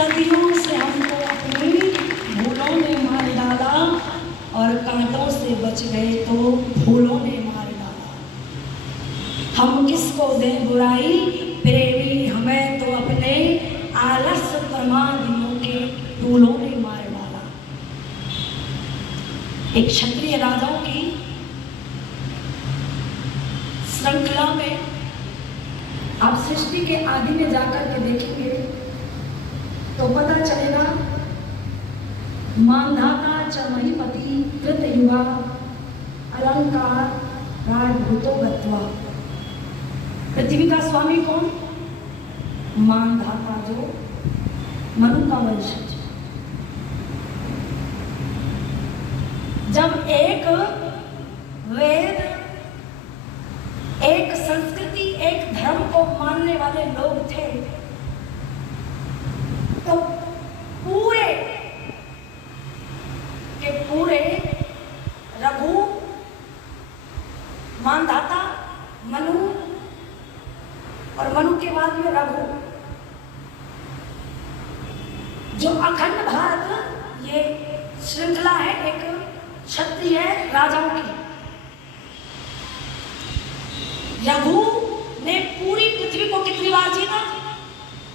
सदियों से हमको अपनी भूलों ने मार डाला और कांटों से बच गए तो फूलों ने मार डाला। हम किसको दें बुराई, प्रेमी हमें तो अपने आलस प्रमादियों के टूलों ने मार डाला। एक क्षत्रिय राजाओं की श्रृंखला में आप सृष्टि के आदि में जाकर के देखेंगे तो पता चलेगा, मानधाता च महीपति कृत युवा अलंकार राजभूतो गत्वा। पृथ्वी का स्वामी कौन? मानधाता, जो मनु का वंशज। जब एक वेद, एक संस्कृति, एक धर्म को मानने वाले लोग थे तो पूरे के पूरे रघु, मानधाता, मनु और मनु के बाद में रघु, जो अखंड भारत, ये श्रृंखला है एक क्षत्रिय राजाओं की। रघु ने पूरी पृथ्वी को कितनी बार जीता?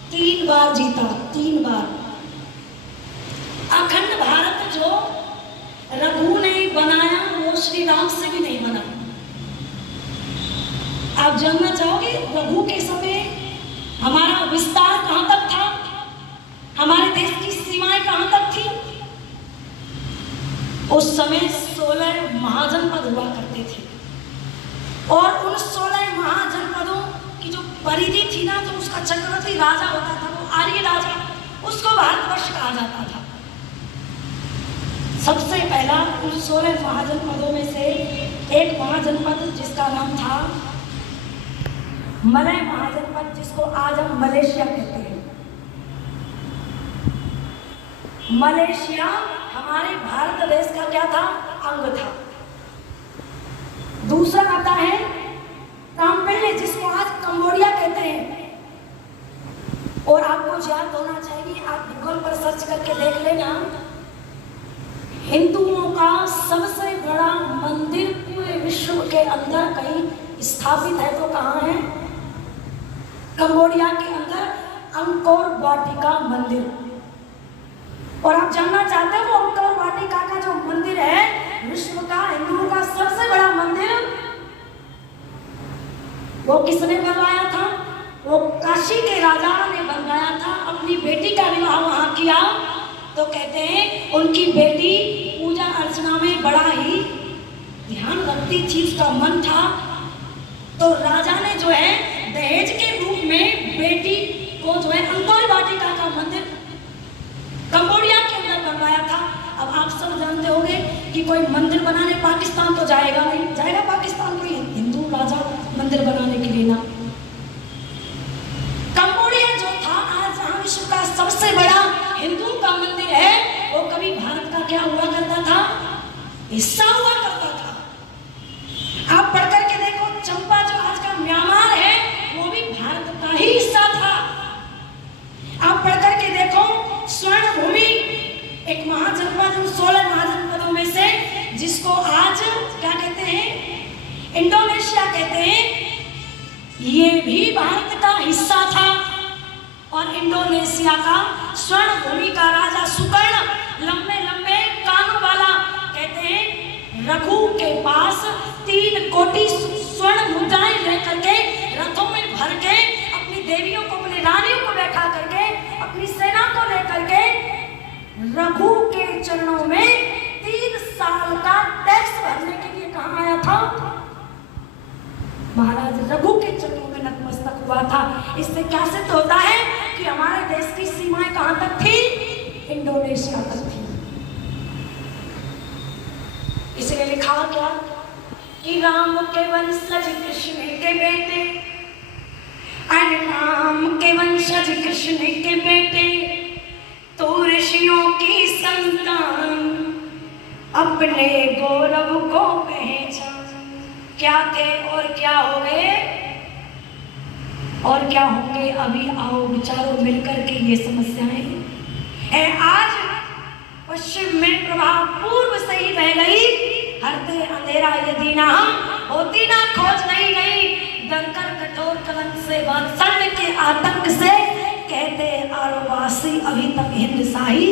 3 बार जीता, 3 बार। अखंड भारत जो रघु ने बनाया वो श्री राम से भी नहीं बना। आप जानना चाहोगे रघु के समय हमारा विस्तार कहां तक था? हमारे देश की सीमाएं कहां तक थी? उस समय 16 महाजनपद हुआ करते थे और उन 16 महाजनपदों की जो परिधि थी ना, तो उसका चक्रवर्ती राजा होता था, वो आर्य राजा, उसको भारतवर्ष कहा जाता था। सबसे पहला उन 16 महाजनपदों में से एक महाजनपद जिसका नाम था मलय महाजनपद, जिसको आज हम मलेशिया कहते हैं। मलेशिया हमारे भारत देश का क्या था? अंग था। दूसरा आता है काम्पेले, जिसको आज कंबोडिया कहते हैं। और आपको याद होना चाहिए, आप गूगल पर सर्च करके देख लेना, हिंदुओं का सबसे बड़ा मंदिर पूरे विश्व के अंदर कहीं स्थापित है तो कहाँ है? कंबोडिया के अंदर अंकोर वाटिका मंदिर। और आप जानना चाहते हो वो अंकोर वाटिका का जो मंदिर है, विश्व का हिंदुओं का सबसे बड़ा मंदिर, वो किसने बनवाया था? वो काशी के राजा ने बनवाया था। अपनी बेटी का विवाह वहां किया तो कहते हैं उनकी बेटी पूजा अर्चना में बड़ा ही ध्यान रखती थी, उसका मन था, तो राजा ने जो है दहेज के रूप में बेटी को जो है अंकोर वाटिका का मंदिर कंबोडिया के अंदर बनवाया था। अब आप सब जानते होंगे कि कोई मंदिर बनाने पाकिस्तान तो जाएगा नहीं, जाएगा पाकिस्तान कोई हिंदू राजा मंदिर बनाने के लिए ना। कंबोडिया जो था आज जहां विश्व का सबसे बड़ा हिंदू का मंदिर है, वो कभी भारत का क्या हुआ करता था? हिस्सा हुआ करता था। आप पढ़ करके देखो, चंपा जो आज का म्यांमार है वो भी भारत का ही हिस्सा था। आप पढ़ करके देखो, स्वर्ण भूमि एक महाजनपद, 16 महाजनपदों में से, जिसको आज क्या कहते हैं? इंडोनेशिया कहते हैं, ये भी भारत का हिस्सा था। और इंडोनेशिया का स्वर्ण भूमि का राजा सुकर्ण, लंबे लंबे कानों वाला, कहते हैं रघु के पास 3 कोटि स्वर्ण मुद्राएं लेकर के रथों में भर के अपनी देवियों को, अपनी रानियों को बैठा करके, अपनी सेना को लेकर के रघु के चरणों में 3 साल का टैक्स भरने के लिए कहाँ आया था? महाराज रघु के चरणों में नतमस्तक हुआ था। इससे क्या सिद्ध होता है कि हमारे देश की सीमाएं कहाँ तक थी? इंडोनेशिया तक थी। इसलिए लिखा क्या कि राम के वंशज कृष्ण के बेटे, अरे राम के वंशज कृष्ण के बेटे, तो ऋषियों की संतान, अपने गौरव को पहचान। क्या थे और क्या हो गए और क्या होंगे, अभी आओ विचारो मिलकर के ये समस्याएं है आज पश्चिम में प्रभाव पूर्व से ही बह गई, हरते अंधेरा यदि ना होती ना खोज नहीं डरकर कठोर कलंक से वात्सल्य के आतंक से कहते आरोवासी अभी तक हिंद शाही।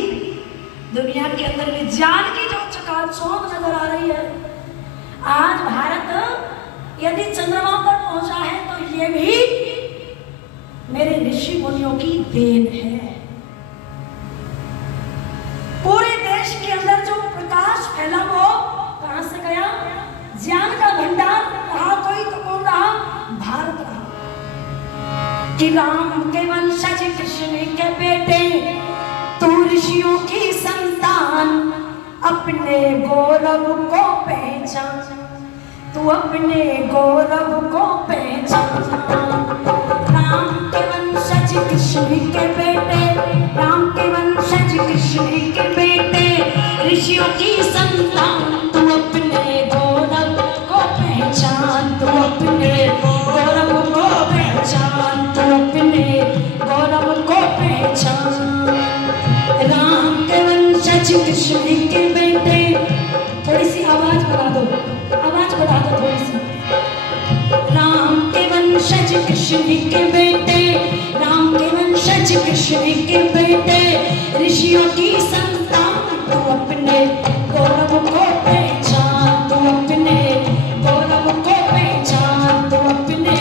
दुनिया के अंदर विज्ञान की जो चकाचौंध नजर आ रही है, आज भारत यदि चंद्रमा पर पहुंचा है तो ये भी मेरे ऋषि मुनियों की देन है। पूरे देश के अंदर जो प्रकाश फैला वो कहां से गया? ज्ञान का भंडार रहा कोई तो कौन रहा? भारत रहा। कि राम के वंशज कृष्ण के बेटे, तू ऋषियों की संतान, अपने गौरव को पहचान, तू अपने गौरव को पहचान। राम के वंशज कृष्ण के बेटे, राम के वंशज कृष्ण के बेटे, ऋषियों की संतान, तू अपने गौरव को पहचान, तू अपने गौरव को पहचान, तू अपने गौरव को पहचान। राम के वंशज कृष्ण के बेटे, थोड़ी सी आवाज बढ़ा दो, आवाज बढ़ा दो थोड़ी सी। राम के वंशज कृष्ण के बेटे, राम के वंशज कृष्ण के बेटे, ऋषियों की संतान, तू अपने गौरव को पहचान, तू अपने गौरव को पहचान, तू अपने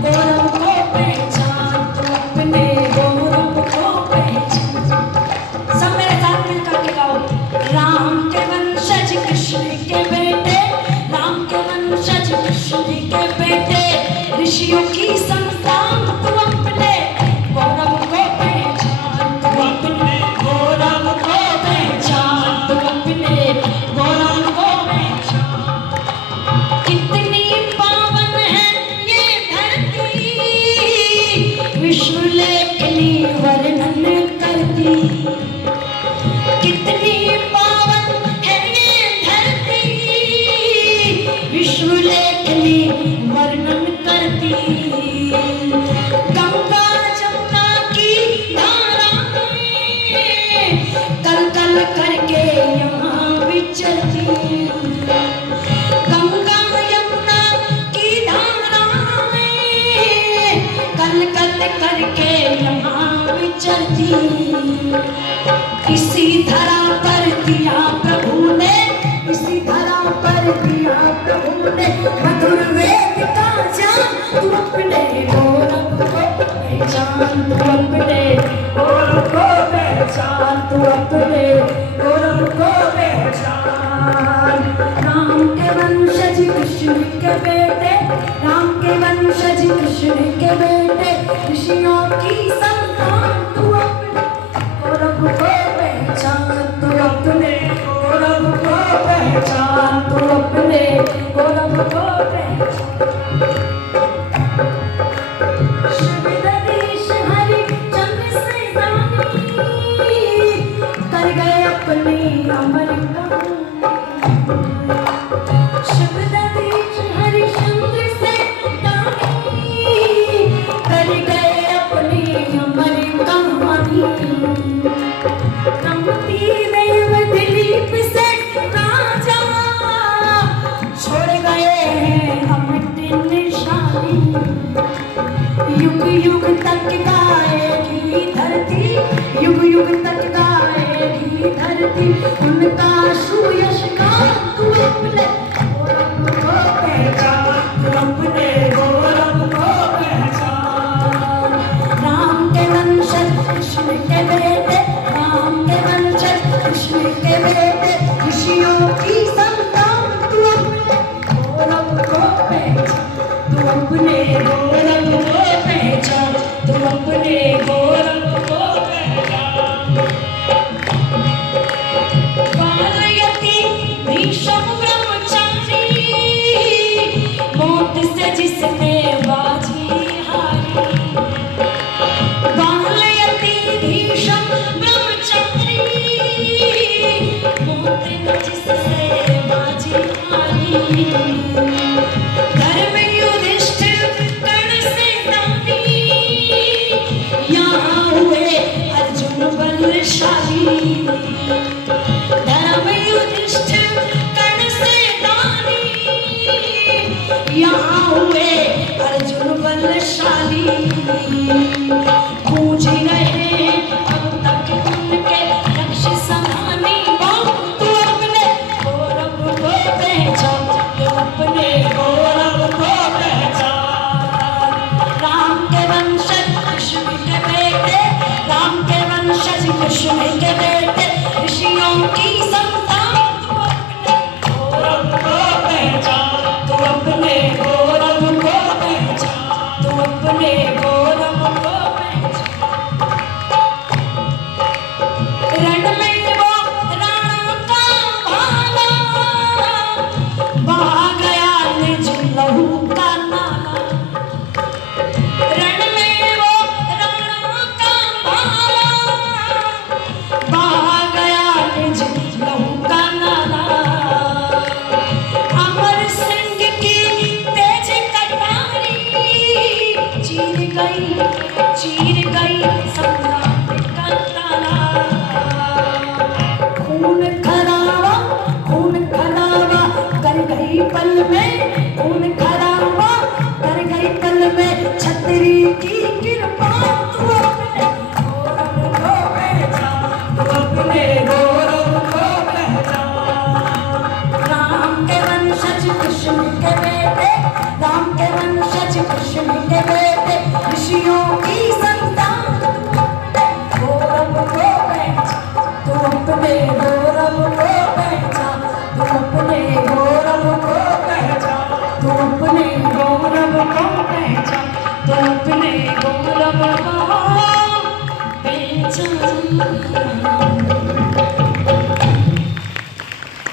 गौरव को पहचान, तू अपने गौरव को पहचान। सब मेरे साथ मिलकर के गाओ। राम के वंशज कृष्ण के बेटे, राम के वंशज कृष्ण के बेटे, ऋषियों की संतान, तू अपने गौरव को पहचान, तू अपने गौरव को पहचान, तू अपने गौरव को पहचान। कितनी पावन है ये धरती, विश्व लेखनी वर्णन करती। कितनी पावन है ये धरती, विश्व लेखनी वर्णन करती। गंगा जमुना की धाराएं कल कल करके यहाँ विचरती। गंगा यमुना की धाराएं कल कल करके यहाँ विचरती। इसी धरा पर दिया प्रभु ने, इसी धरा पर दिया प्रभु ने मधुर वेद का ज्ञान, तू अपने गौरव को पहचान, तू अपने गौरव को पहचान, तू अपने गौरव को पहचान। राम के वंशज कृष्ण के बेटे, राम के वंशज कृष्ण के बेटे, ऋषियों की संतान, तू अपने गौरव को पहचान, तू अपने गौरव को पहचान, तू अपने गौरव को पहचान। श्रीधरीश हरिचंद्र सेनानी कर गए अपनी अमर कहानी। श्रीधरीश हरिचंद्र सेनानी कर गए अपनी अमर कहानी। रमती देव दिलीप से राजा छोड़ गए हैं अमिट निशानी। युग युग तक गाएगी धरती, युग युग तक गाएगी धरती, उनका सुयश गान, तू अपने गौरव को पहचान, तू अपने गौरव को पहचान। राम के वंशज कृष्ण के बेटे, राम के वंशज कृष्ण के बेटे, ऋषियों की संतान, तू अपने गौरव को पहचान, तू अपने गौरव को पहचान, तू अपने गौरव को पहचान।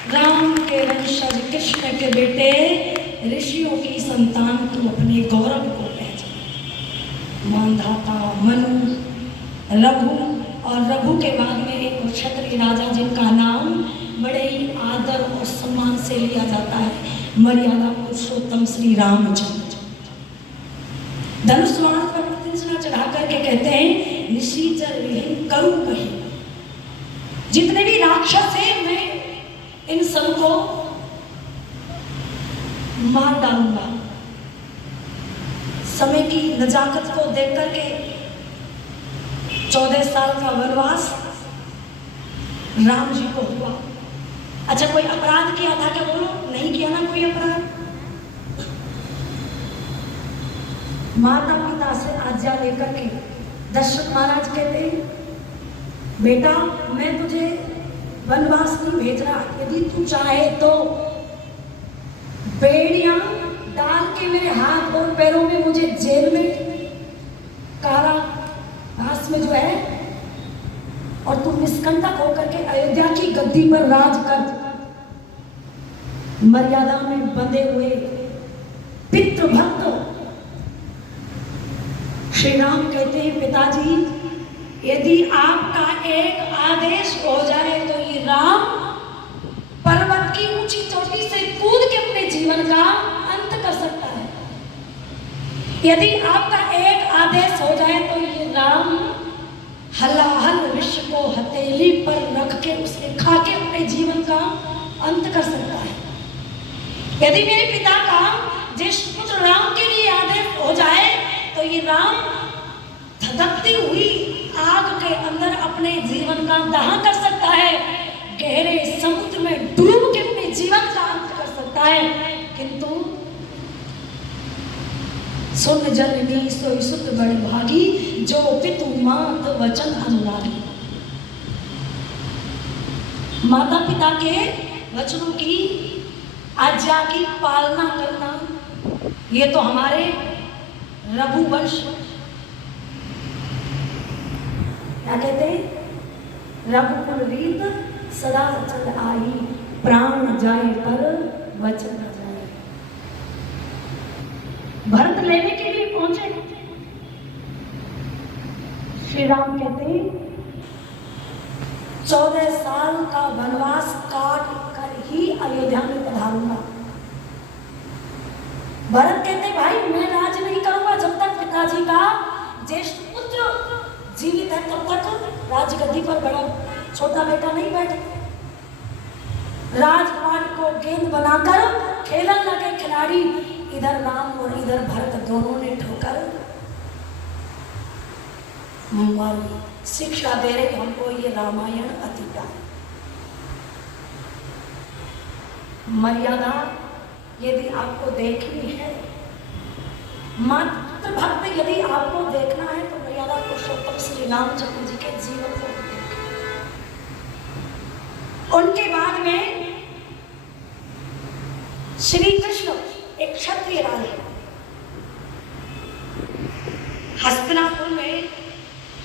राम के वंशज कृष्ण के बेटे ऋषियों की संतान तू अपने गौरव को पहचान। मानधाता मनु रघु और रघु के बाद में एक क्षत्रिय राजा जिनका नाम बड़े ही आदर और सम्मान से लिया जाता है, मर्यादा पुरुषोत्तम श्री रामचंद्र। धनुष बाण पर तीसरा चढ़ा करके कहते हैं निशीचर विहीन करूं कहीं। जितने भी राक्षस हैं मैं इन सबको मार डालूंगा। समय की नजाकत को देख करके 14 साल का वनवास राम जी को हुआ। अच्छा कोई अपराध किया था क्या? बोलो नहीं किया ना कोई अपराध। माता पिता से आज्ञा लेकर के दशरथ महाराज कहते हैं बेटा मैं तुझे वनवास नहीं भेज रहा, यदि तू चाहे तो बेड़ियां डाल के मेरे हाथ और पैरों में मुझे जेल में कारावास में जो है और तू निष्कंटक होकर के अयोध्या की गद्दी पर राज कर। मर्यादा में बंधे हुए पितृभक्त श्री राम कहते हैं पिताजी यदि आपका एक आदेश हो जाए तो ये राम पर्वत की ऊंची चोटी से कूद के अपने जीवन का अंत कर सकता है। यदि आपका एक आदेश हो जाए तो ये राम हलाहल विश्व को हथेली पर रख के उसे खा के अपने जीवन का अंत कर सकता है। यदि मेरे पिता का ज्येष्ठ पुत्र राम के लिए आदेश हो जाए तो ये राम धधकती हुई आग के अंदर अपने जीवन का दाह कर सकता है, गहरे समुद्र में डूब के अपने जीवन का अंत कर सकता है। किंतु सुन जननी सोई सुत बड़ भागी जो पितु मात वचन अनुरागी। माता पिता के वचनों की आज्ञा की पालना करना ये तो हमारे रघुवंश क्या कहते हैं रघुकुल रीत सदा चल आई प्राण जाए पर वचन न जाए। भरत लेने के लिए पहुंचे श्री राम कहते हैं 14 साल का वनवास काट कर ही अयोध्या में पधारूंगा। भरत कहते भाई मैं राज नहीं करूंगा जब तक पिताजी का ज्येष्ठ पुत्र जीवित है, तब तक राजगद्दी पर बड़ा छोटा बेटा नहीं बैठे। राजकुमार को गेंद बनाकर खेलने लगे खिलाड़ी, इधर राम और इधर भरत दोनों ने ठोकर मारी। शिक्षा दे रहे हमको ये रामायण अति प्यारा। मर्यादा यदि आपको देखनी है, मात्र भक्त यदि आपको देखना है तो मर्यादा पुरुषोत्तम श्री रामचंद्र जी के जीवन को देखें। उनके बाद में श्री कृष्ण एक क्षत्रिय राजा, हस्तिनापुर में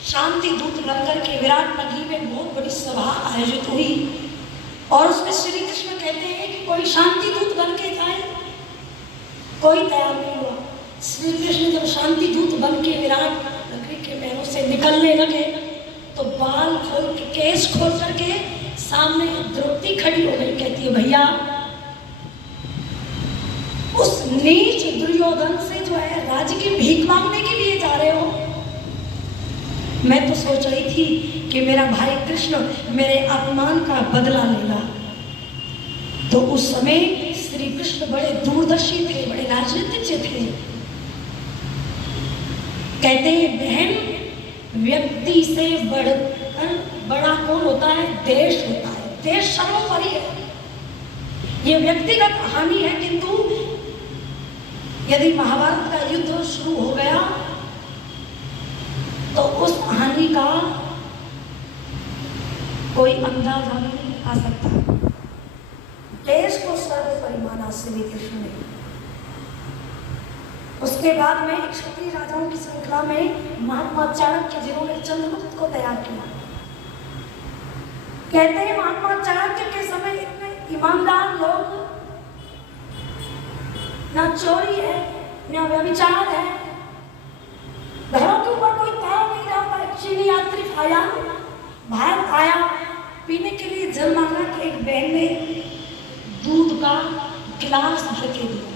शांति दूत बनकर के विराट नगरी में बहुत बड़ी सभा आयोजित हुई और उसमें श्री कृष्ण कहते हैं कि कोई शांति दूत बन के जाए, कोई तैयार नहीं हुआ। श्री कृष्ण जब शांति दूत बन के विराट नगरी के महलों से निकलने लगे तो बाल खोल के केस खोल करके सामने द्रौपदी खड़ी हो गई। कहती है भैया उस नीच दुर्योधन से जो है राज्य की भीख मांगने के लिए जा रहे हो। मैं तो सोच रही थी कि मेरा भाई कृष्ण मेरे अपमान का बदला लेगा। तो उस समय श्री कृष्ण बड़े दूरदर्शी थे, बड़े राजनीतिज्ञ थे। कहते हैं बहन व्यक्ति से बड़ा कौन होता है? देश होता है। देश सर्वोपरि है। ये व्यक्तिगत हानि है, किंतु यदि महाभारत का युद्ध शुरू हो गया तो उस हानि का कोई अंदाजा नहीं आ सकता। देश को सर्वोपरि माना श्री कृष्ण ने। उसके बाद में क्षत्रिय राजाओं की श्रृंखला में महात्मा चाणक्य जिन्होंने चंद्रगुप्त को तैयार किया, कहते हैं महात्मा चाणक्य के समय इतने ईमानदार लोग, ना चोरी है ना व्यभिचार है, घरों के ऊपर कोई ताव नहीं रहता। एक चीनी यात्री आया, भारत आया, पीने के लिए जल मांगा कि एक बहन ने दूध का गिलास भर के दिया।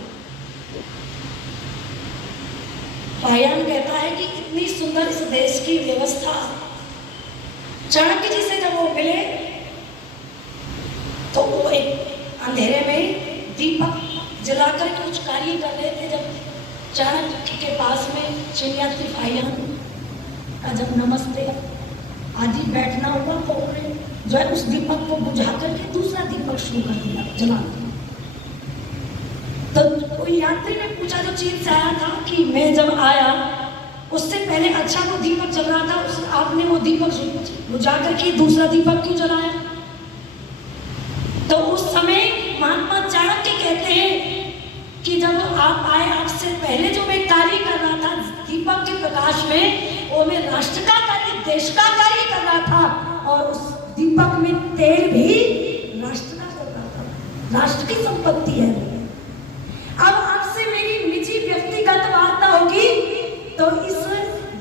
भाईजान कहता है कि इतनी सुंदर इस देश की व्यवस्था, चाणक्य जी से जब वो मिले तो वो एक अंधेरे में दीपक जलाकर कुछ कार्य कर रहे थे। जब चाणक्य के पास में चीनियात्री भाईजान का जब नमस्ते आदि बैठना हुआ तो उन्होंने जो है उस दीपक को बुझा करके दूसरा दीपक शुरू कर दिया जलाना। तो कोई यात्री ने पूछा जो चीन से आया था कि मैं जब आया उससे पहले अच्छा वो दीपक जल रहा था, उस आपने वो दीपक बुझा करके दूसरा दीपक क्यों जलाया? तो उस समय महात्मा चाणक्य कहते हैं कि जब आप आए, आपसे पहले जो मैं कार्य कर रहा था दीपक के प्रकाश में, वो मैं राष्ट्र का कार्य, देश का कार्य कर रहा था, और उस दीपक में तेल भी राष्ट्र का कर रहा था, राष्ट्र की संपत्ति है। अब आपसे मेरी निजी व्यक्तिगत वार्ता होगी तो इस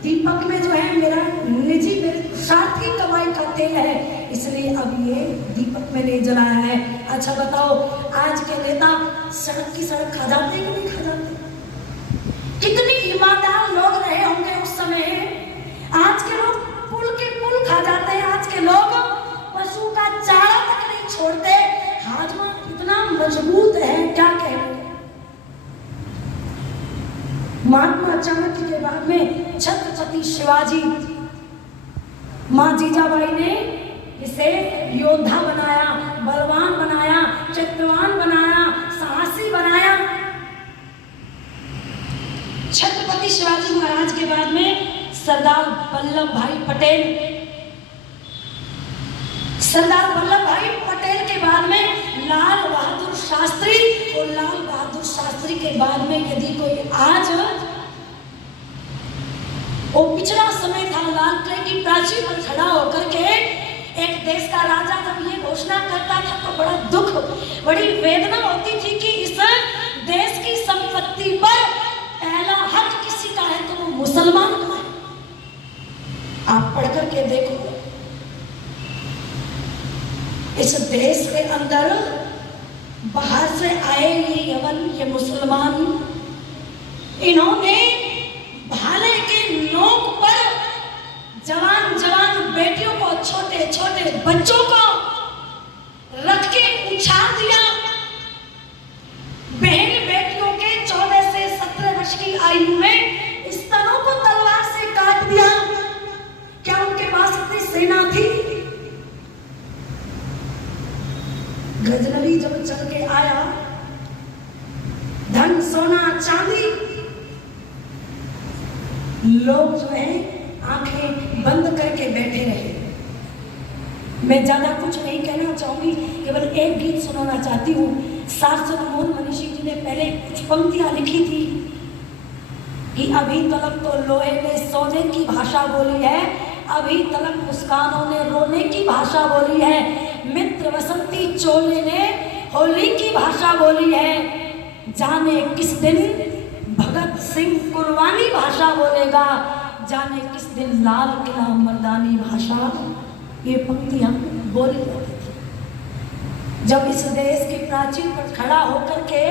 दीपक में जो है मेरा निजी, मेरे स्वार्थ की कमाई का तेल है, इसलिए अब ये दीपक में नहीं जलाया है। अच्छा बताओ, आज के नेता सड़क की सड़क खा जाते कि नहीं खा जाते? कितने ईमानदार लोग रहे होंगे उस समय। आज के लोग पुल के पुल खा जाते हैं, आज के लोग पशु का चारा तक नहीं छोड़ते। हाजमा इतना मजबूत है, क्या कहूं। महात्मा चाणक्य के बाद में छत्रपति शिवाजी, माँ जीजाबाई ने इसे योद्धा बनाया, बलवान बनाया, चक्रवान बनाया, साहसी बनाया। छत्रपति शिवाजी महाराज के बाद में सरदार वल्लभ भाई पटेल, सरदार वल्लभ भाई पटेल के बाद में लाल बहादुर शास्त्री, और लाल बहादुर शास्त्री के बाद में यदि कोई आज, वो पिछड़ा समय था, लाल किले की प्राचीर पर खड़ा होकर के एक देश का राजा जब ये घोषणा करता था तो बड़ा दुख, बड़ी वेदना होती थी कि इस देश की संपत्ति पर पहला हक किसी का है तो वो मुसलमान का है। आप पढ़ करके देखो, इस देश के अंदर बाहर से आए ये यवन, ये मुसलमान, इन्होंने भाले के नोक पर जवान जवान बेटियों को, छोटे छोटे बच्चों को रख के उछाल दिया। बहन बेटियों के 14 से 17 वर्ष की आयु में स्तनों को तलवार से काट दिया। क्या उनके पास इतनी सेना थी? गजनवी जब चल के आया, धन सोना चांदी, लोग जो है आंखें बंद करके बैठे रहे। मैं ज्यादा कुछ नहीं कहना चाहूंगी, केवल एक गीत सुनाना चाहती हूँ। सारस्वत मोहन मनीषी जी ने पहले कुछ पंक्तियां लिखी थी कि अभी तलक तो लोहे ने सोने की भाषा बोली है, अभी तलक मुस्कानों ने रोने की भाषा बोली है, मित्र वसंती चोले ने होली की भाषा बोली है, जाने किस दिन भगत सिंह कुर्बानी भाषा बोलेगा, जाने किस दिन लाल किला मर्दानी भाषा। ये पंक्ति हम बोली जाती थी जब इस देश के प्राचीर पर खड़ा होकर के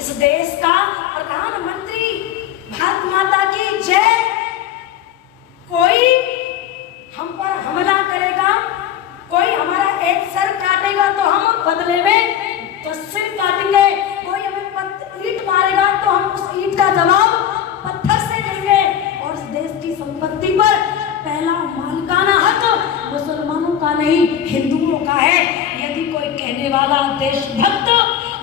इस देश का प्रधानमंत्री भारत माता की जय, कोई हम पर हमला करेगा, कोई हमारा एक सर काटेगा तो हम बदले में 10 सिर काटेंगे, कोई हमें ईंट मारेगा तो हम उस ईंट का जवाब पत्थर से देंगे। और इस देश की संपत्ति पर पहला मालिकाना हक मुसलमानों का नहीं, हिंदुओं का है। यदि कोई कहने वाला देशभक्त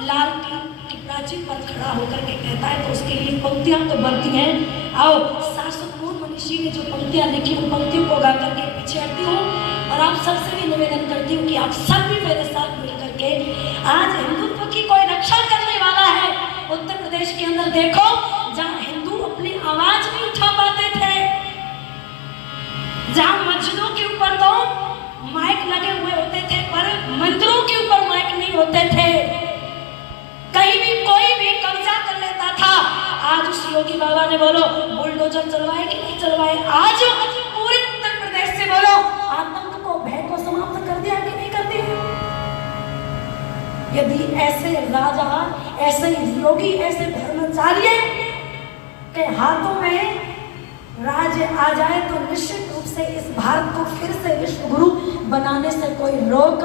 लाल की प्राचीर पर खड़ा होकर के कहता है तो उसके लिए पंक्तियां तो बनती हैं। आओ, सारस्वत मोहन मनीषी ने जो पंक्तियां लिखी उन पंक्तियों को गा करके पीछे हटती हूँ और आप सबसे भी निवेदन करती हूँ कि आप सब भी मेरे साथ मिल करके आज हिंदुत्व की कोई रक्षा करने वाला है। उत्तर प्रदेश के अंदर देखो, जहाँ हिंदू अपनी आवाज नहीं उठा पाते थे, जहाँ मस्जिदों के ऊपर तो माइक लगे हुए होते थे, पर मंदिरों के ऊपर माइक नहीं होते थे। कहीं भी कोई भी कब्जा कर लेता था। आज उस योगी बाबा ने बोलो बुलडोजर चलवाए कि नहीं चलवाए? आज पूरे उत्तर प्रदेश से बोलो आतंक को, भय को समाप्त कर दिया कि नहीं कर दिया? यदि ऐसे राजा, ऐसे योगी, ऐसे धर्माचार्य के हाथों में राज्य आ जाए तो निश्चित रूप से इस भारत को फिर से विश्व गुरु बनाने से कोई रोक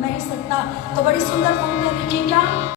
नहीं सकता। तो बड़ी सुंदर पंक्ति लिखी क्या?